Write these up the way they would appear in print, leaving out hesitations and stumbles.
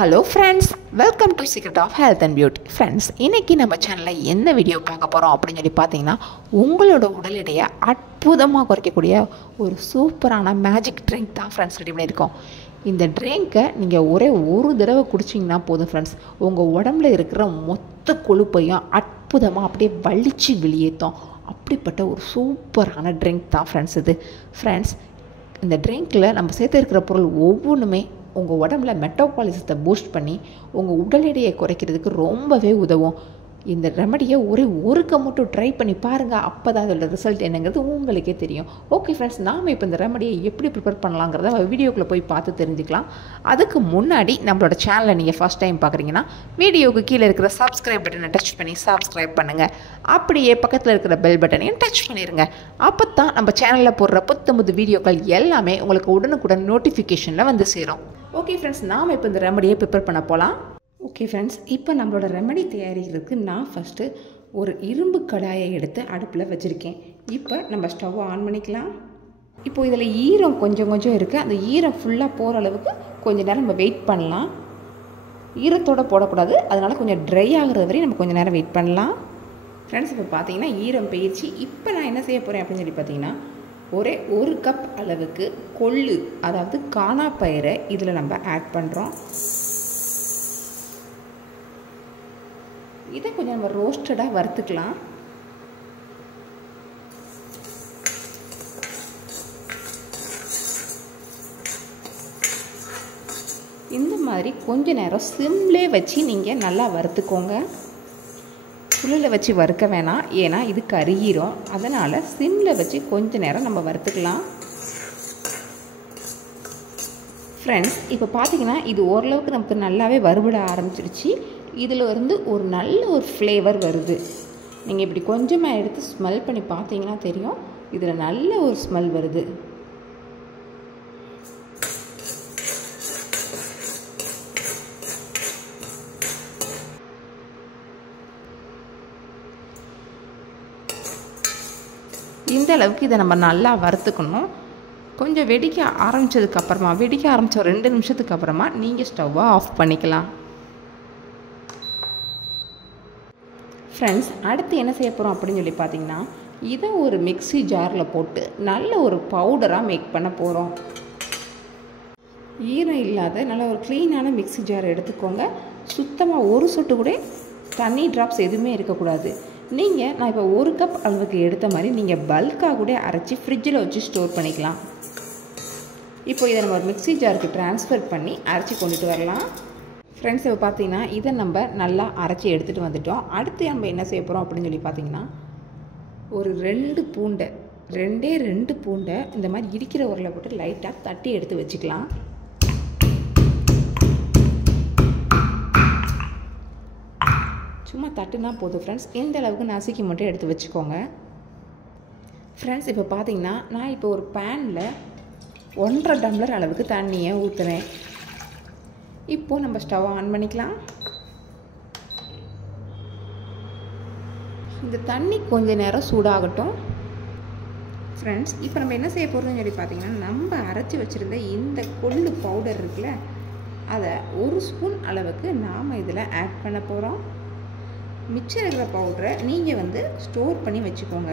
Hello friends, welcome to secret of health and beauty. Friends, இன்றைக்கி நம்ம சேனலில் என்ன வீடியோ பார்க்க போகிறோம் அப்படின்னு சொல்லி பார்த்தீங்கன்னா, உங்களோட உடல் எடையை அற்புதமாக குறைக்கக்கூடிய ஒரு சூப்பரான மேஜிக் ட்ரிங்க் தான் ஃப்ரெண்ட்ஸ் ரெடி பண்ணியிருக்கோம். இந்த ட்ரிங்க்கை நீங்கள் ஒரே ஒரு தடவை குடிச்சிங்கன்னா போதும் ஃப்ரெண்ட்ஸ், உங்கள் உடம்புல இருக்கிற மொத்த கொழுப்பையும் அற்புதமாக அப்படியே வலிச்சு வெளியேற்றும். அப்படிப்பட்ட ஒரு சூப்பரான ட்ரிங்க் தான் ஃப்ரெண்ட்ஸ் இது. ஃப்ரெண்ட்ஸ், இந்த ட்ரிங்க்கில் நம்ம சேர்த்து இருக்கிற பொருள் ஒவ்வொன்றுமே உங்கள் உடம்புல மெட்டபாலிசத்தை பூஸ்ட் பண்ணி உங்கள் உடல் எடையை குறைக்கிறதுக்கு ரொம்பவே உதவும். இந்த ரெமடியை ஒரு மட்டும் ட்ரை பண்ணி பாருங்கள். அப்போ தான் அதோட ரிசல்ட் என்னங்கிறது உங்களுக்கே தெரியும். ஓகே ஃப்ரெண்ட்ஸ், நாம் இப்போ இந்த ரெமடியை எப்படி ப்ரிப்பேர் பண்ணலாங்கிறத வீடியோக்குள்ளே போய் பார்த்து தெரிஞ்சுக்கலாம். அதுக்கு முன்னாடி நம்மளோட சேனலை நீங்கள் ஃபஸ்ட் டைம் பார்க்குறீங்கன்னா வீடியோவுக்கு கீழே இருக்கிற சப்ஸ்கிரைப் பட்டனை டச் பண்ணி சப்ஸ்கிரைப் பண்ணுங்கள். அப்படியே பக்கத்தில் இருக்கிற பெல் பட்டனையும் டச் பண்ணிடுங்க. அப்போ தான் நம்ம சேனலில் போடுற புத்தம்புது வீடியோக்கள் எல்லாமே உங்களுக்கு உடனுக்குடன் நோட்டிஃபிகேஷனில் வந்து சேரும். ஓகே ஃப்ரெண்ட்ஸ், நாம் இப்போ இந்த ரெமடியை ப்ரிப்பேர் பண்ண போகலாம். ஓகே ஃப்ரெண்ட்ஸ், இப்போ நம்மளோட ரெமடி தயாரிக்கிறதுக்கு நான் ஃபஸ்ட்டு ஒரு இரும்பு கடாயை எடுத்து அடுப்பில் வச்சுருக்கேன். இப்போ நம்ம ஸ்டவ்வை ஆன் பண்ணிக்கலாம். இப்போ இதில் ஈரம் கொஞ்சம் இருக்குது. அந்த ஈரம் ஃபுல்லாக போகிற அளவுக்கு கொஞ்சம் நேரம் நம்ம வெயிட் பண்ணலாம். ஈரத்தோடு போடக்கூடாது, அதனால் கொஞ்சம் ட்ரை ஆகிறது வரையும் நம்ம கொஞ்சம் நேரம் வெயிட் பண்ணலாம். ஃப்ரெண்ட்ஸ், இப்போ பார்த்தீங்கன்னா ஈரம் போயிடுச்சு. இப்போ நான் என்ன செய்ய போகிறேன் அப்படின்னு சொல்லி பார்த்தீங்கன்னா, ஒரே ஒரு கப் அளவுக்கு கொள்ளு, அதாவது காணாப்பயிரை இதில் நம்ம ஆட் பண்ணுறோம். இதை கொஞ்சம் நம்ம ரோஸ்டடாக வறுத்துக்கலாம். இந்த மாதிரி கொஞ்ச நேரம் சிம்லே வச்சு நீங்கள் நல்லா வறுத்துக்கோங்க. ஃபுல்லில் வச்சு வறுக்க வேணாம், ஏன்னா இது கருகிரும். அதனால் சிம்மில் வச்சு கொஞ்ச நேரம் நம்ம வறுத்துக்கலாம். ஃப்ரெண்ட்ஸ், இப்போ பார்த்தீங்கன்னா இது ஓரளவுக்கு நமக்கு நல்லாவே வறுபட ஆரம்பிச்சிருச்சு. இதில் இருந்து ஒரு நல்ல ஒரு ஃப்ளேவர் வருது. நீங்கள் இப்படி கொஞ்சமாக எடுத்து ஸ்மெல் பண்ணி பார்த்தீங்கன்னா தெரியும், இதில் நல்ல ஒரு ஸ்மெல் வருது. இந்த அளவுக்கு இதை நம்ம நல்லா வறுத்துக்கணும். கொஞ்சம் வெடிக்க ஆரம்பித்ததுக்கப்புறமா, வெடிக்க ஆரம்பித்த 2 நிமிஷத்துக்கு அப்புறமா நீங்கள் ஸ்டவ்வை ஆஃப் பண்ணிக்கலாம். ஃப்ரெண்ட்ஸ், அடுத்து என்ன செய்ய போகிறோம் அப்படின்னு சொல்லி பார்த்தீங்கன்னா, இதை ஒரு மிக்ஸி ஜாரில் போட்டு நல்ல ஒரு பவுடராக மேக் பண்ண போகிறோம். ஈரம் இல்லாத நல்ல ஒரு க்ளீனான மிக்ஸி ஜார் எடுத்துக்கோங்க. சுத்தமாக ஒரு சொட்டு கூட தண்ணி ட்ராப்ஸ் எதுவுமே இருக்கக்கூடாது. நான் இப்போ ஒரு கப் அளவுக்கு எடுத்த மாதிரி நீங்கள் பல்காக கூட அரைச்சி ஃப்ரிட்ஜில் வச்சு ஸ்டோர் பண்ணிக்கலாம். இப்போ இதை நம்ம ஒரு மிக்ஸி ஜாருக்கு ட்ரான்ஸ்ஃபர் பண்ணி அரைச்சி கொண்டுட்டு வரலாம். ஃப்ரெண்ட்ஸ், இப்போ பார்த்தீங்கன்னா இதை நம்ம நல்லா அரைச்சி எடுத்துகிட்டு வந்துட்டோம். அடுத்து நம்ம என்ன செய்ய போகிறோம் அப்படின்னு சொல்லி பார்த்தீங்கன்னா, ஒரு 2 பூண்டை இந்த மாதிரி இடிக்கிற உரலை போட்டு லைட்டாக தட்டி எடுத்து வச்சுக்கலாம். சும்மா தட்டுனா போதும் ஃப்ரெண்ட்ஸ். இந்த அளவுக்கு நசுக்கி மட்டும் எடுத்து வச்சுக்கோங்க. ஃப்ரெண்ட்ஸ், இப்போ பார்த்தீங்கன்னா நான் இப்போ ஒரு பேனில் 1.5 டம்ளர் அளவுக்கு தண்ணியை ஊற்றுறேன். இப்போது நம்ம ஸ்டவ் ஆன் பண்ணிக்கலாம். இந்த தண்ணி கொஞ்ச நேரம் சூடாகட்டும். ஃப்ரெண்ட்ஸ், இப்போ நம்ம என்ன செய்ய போகிறோம்னு சொல்லி பார்த்தீங்கன்னா, நம்ம அரைச்சி வச்சுருந்த இந்த கொள்ளு பவுடர் இருக்குல்ல, அதை 1 ஸ்பூன் அளவுக்கு நாம் இதில் ஆட் பண்ண போகிறோம். மிச்சம் இருக்கிற பவுடரை நீங்கள் ஸ்டோர் பண்ணி வச்சுக்கோங்க.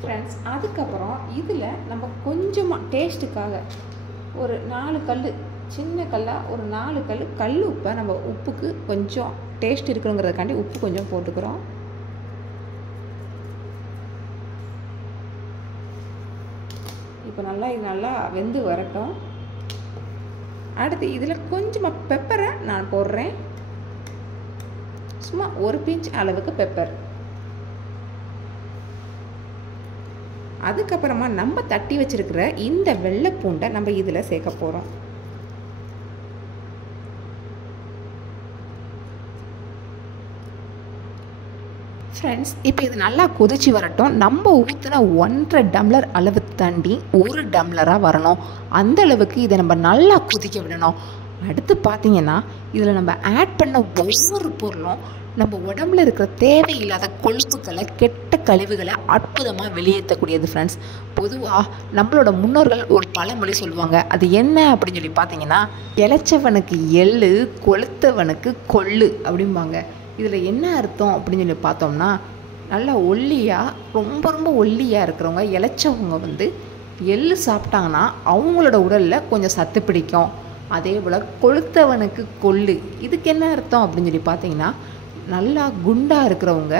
ஃப்ரெண்ட்ஸ், அதுக்கப்புறம் இதில் நம்ம கொஞ்சமாக டேஸ்ட்டுக்காக ஒரு 4 கல், சின்ன கல்லாக ஒரு 4 கல் உப்பை நம்ம உப்புக்கு கொஞ்சம் டேஸ்ட் இருக்குங்கிறதுக்காண்டி உப்பு கொஞ்சம் போட்டுக்கிறோம். இப்போ இது நல்லா வெந்து வரட்டும். அடுத்து இதில் கொஞ்சமாக பெப்பரை நான் போடுறேன். சும்மா 1 பிஞ்ச் அளவுக்கு பெப்பர். அதுக்கப்புறமா நம்ம தட்டி வச்சிருக்கிற இந்த வெள்ளை பூண்டை நம்ம இதில் சேர்க்க போகிறோம். ஃப்ரெண்ட்ஸ், இப்போ இது நல்லா கொதிச்சு வரட்டும். நம்ம ஊற்றின 1.5 டம்ளர் அளவு தண்ணி 1 டம்ளராக வரணும். அந்த அளவுக்கு இதை நம்ம நல்லா கொதிக்க விடணும். அடுத்து பார்த்தீங்கன்னா இதில் நம்ம ஆட் பண்ண ஒவ்வொரு பொருளும் நம்ம உடம்புல இருக்கிற தேவையில்லாத கொழுப்புக்களை கெட்ட கழிவுகளை அற்புதமாக வெளியேற்றக்கூடியது ஃப்ரெண்ட்ஸ். பொதுவாக நம்மளோட முன்னோர்கள் ஒரு பழமொழி சொல்லுவாங்க. அது என்ன அப்படின்னு சொல்லி பார்த்தீங்கன்னா, இளைச்சவனுக்கு எள்ளு கொளுத்தவனுக்கு கொள்ளு அப்படிம்பாங்க. இதில் என்ன அர்த்தம் அப்படின்னு சொல்லி பார்த்தோம்னா, நல்லா ஒல்லியாக ரொம்ப ரொம்ப ஒல்லியாக இருக்கிறவங்க இளைச்சவங்க எள்ளு சாப்பிட்டாங்கன்னா அவங்களோட உடலில் கொஞ்சம் சத்து பிடிக்கும். அதே போல் கொளுத்தவனுக்கு கொள்ளு, இதுக்கு என்ன அர்த்தம் அப்படின்னு சொல்லி பார்த்தீங்கன்னா, நல்லா குண்டாக இருக்கிறவங்க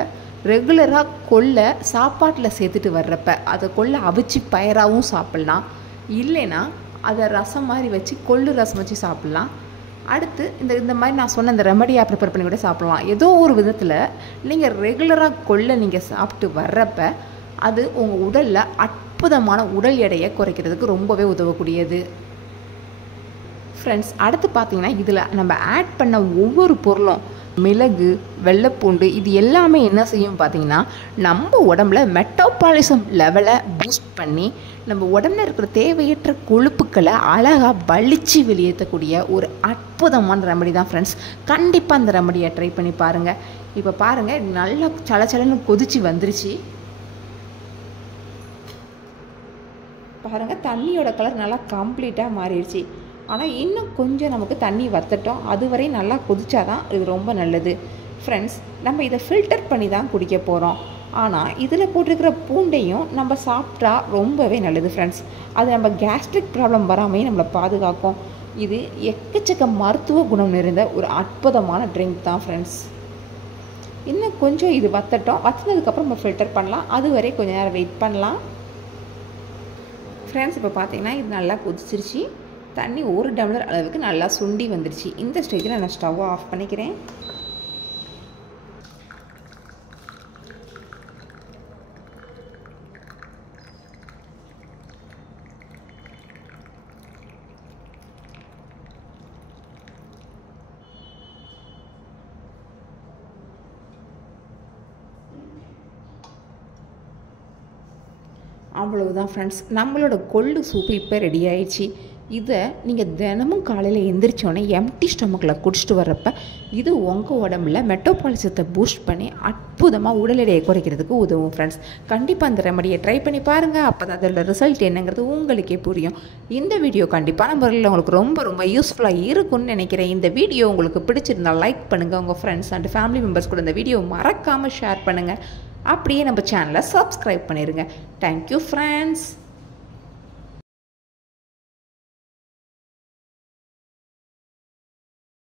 ரெகுலராக கொள்ளை சாப்பாட்டில் சேர்த்துட்டு வர்றப்ப அதை கொள்ளை அவிச்சு பயிராகவும் சாப்பிட்லாம், இல்லைன்னா அதை ரசம் மாதிரி வச்சு கொள்ளு ரசம் வச்சு சாப்பிட்லாம். அடுத்து இந்த மாதிரி நான் சொன்ன இந்த ரெமடியாக ப்ரிப்பேர் பண்ணி கூட சாப்பிட்லாம். ஏதோ ஒரு விதத்தில் நீங்கள் ரெகுலராக கொள்ளை நீங்கள் சாப்பிட்டு வர்றப்ப அது உங்கள் உடலில் அற்புதமான உடல் எடையை குறைக்கிறதுக்கு ரொம்பவே உதவக்கூடியது ஃப்ரெண்ட்ஸ். அடுத்து பார்த்தீங்கன்னா இதில் நம்ம ஆட் பண்ண ஒவ்வொரு பொருளும் மிளகு, வெள்ளைப்பூண்டு, இது எல்லாமே என்ன செய்யும் பார்த்தீங்கன்னா, நம்ம உடம்புல மெட்டபாலிசம் லெவலை பூஸ்ட் பண்ணி நம்ம உடம்புல இருக்கிற தேவையற்ற கொழுப்புக்களை அழகாக வலிச்சு வெளியேற்றக்கூடிய ஒரு அற்புதமான ரெமடி தான் ஃப்ரெண்ட்ஸ். கண்டிப்பாக அந்த ரெமடியை ட்ரை பண்ணி பாருங்கள். இப்போ பாருங்கள், நல்லா சலச்சலன்னு கொதிச்சு வந்துருச்சு. பாருங்கள், தண்ணியோட கலர் நல்லா கம்ப்ளீட்டாக மாறிடுச்சு. ஆனால் இன்னும் கொஞ்சம் நமக்கு தண்ணி வற்றட்டும், அதுவரை நல்லா கொதிச்சாதான் இது ரொம்ப நல்லது ஃப்ரெண்ட்ஸ். நம்ம இதை ஃபில்டர் பண்ணி தான் குடிக்க போகிறோம். ஆனால் இதில் போட்டிருக்கிற பூண்டையும் நம்ம சாப்பிட்டா ரொம்பவே நல்லது ஃப்ரெண்ட்ஸ். அது நம்ம கேஸ்ட்ரிக் ப்ராப்ளம் வராமையே நம்மளை பாதுகாக்கும். இது எக்கச்சக்க மருத்துவ குணம் நிறைந்த ஒரு அற்புதமான ட்ரிங்க் தான் ஃப்ரெண்ட்ஸ். இன்னும் கொஞ்சம் இது வற்றட்டும், வற்றினதுக்கப்புறம் நம்ம ஃபில்டர் பண்ணலாம். அதுவரை கொஞ்சம் நேரம் வெயிட் பண்ணலாம் ஃப்ரெண்ட்ஸ். இப்போ பார்த்தீங்கன்னா இது நல்லா கொதிச்சிருச்சு. தண்ணி 1 டம்ளர் அளவுக்கு நல்லா சுண்டி வந்துடுச்சு. இந்த ஸ்டேஜில் நான் ஸ்டவ்வை ஆஃப் பண்ணிக்கிறேன். அவ்வளவுதான் ஃப்ரெண்ட்ஸ், நம்மளோட கொள்ளு சூப்பு இப்போ ரெடி ஆயிடுச்சு. இதை நீங்கள் தினமும் காலையில் எந்திரிச்சோன்னே எம்டி ஸ்டொமக்கில் குடிச்சிட்டு வர்றப்ப இது உங்கள் உடம்புல மெட்டபாலிசத்தை பூஸ்ட் பண்ணி அற்புதமாக உடல் எடையை குறைக்கிறதுக்கு உதவும் ஃப்ரெண்ட்ஸ். கண்டிப்பாக அந்த ரெமடியை ட்ரை பண்ணி பாருங்கள். அப்போ தான் அதோட ரிசல்ட் என்னங்கிறது உங்களுக்கே புரியும். இந்த வீடியோ கண்டிப்பாக நம்மளில் உங்களுக்கு ரொம்ப ரொம்ப யூஸ்ஃபுல்லாக இருக்கும்னு நினைக்கிறேன். இந்த வீடியோ உங்களுக்கு பிடிச்சிருந்தால் லைக் பண்ணுங்கள். உங்கள் ஃப்ரெண்ட்ஸ் அண்ட் ஃபேமிலி மெம்பர்ஸ் கூட இந்த வீடியோ மறக்காமல் ஷேர் பண்ணுங்கள். அப்படியே நம்ம சேனலை சப்ஸ்கிரைப் பண்ணிடுங்க. Thank you friends.